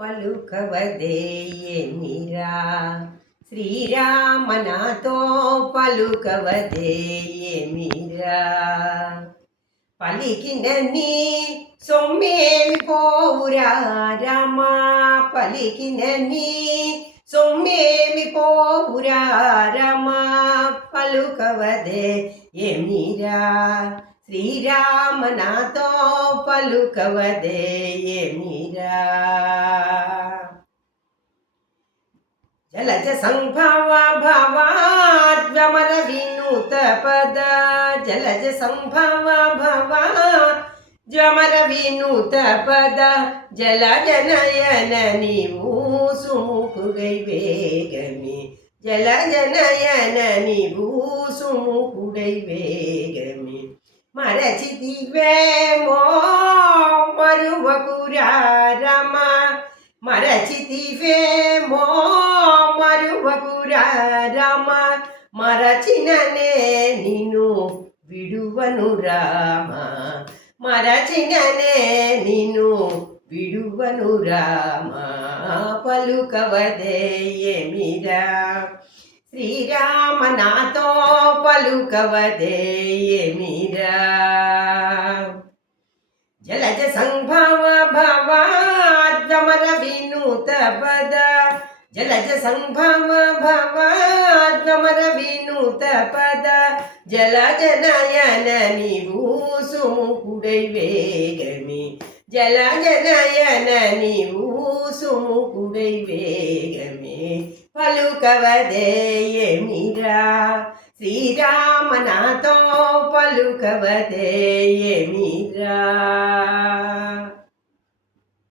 పలుకవదేయమిరా శ్రీరామ నాతో పలుకవదేయమిరా పలికినని సొమ్మేమి పోవురా రమా పలికినని సొమ్మేమి పోవురా రమా పలుకవదేయమిరా శ్రీరామ నాతో పలుకవదేయమిరా జలజ సంభవ భవాద్వమర వినూత పద జలజ సంభవ భవాద్వమర వినూత పద జలజనయన నీవు సుముఖుడై వేగమి జలజనయన నీవు సుముఖుడై వేగమి మరచితివేమో మరువకురా రమ మరచితివేమో మరువకురా రమ మరచిననే నిన్ను విడువను రామ మరచిననే నిన్ను విడువను రామ పలుకవదేయమిరా శ్రీరామ నాతో పలుకవదేయమిరా జలజ సంభవ భవాద్వమర వినూత పద జలజ సంభవ భవాద్వమర వినూత పద జలజనయన నీవు సుముఖుడై వేగమి జలజనయన నీవు సుముఖుడై వేగమి పలుకవదేయమిరా శ్రీరామ నాతో పలుకవదేయమిరా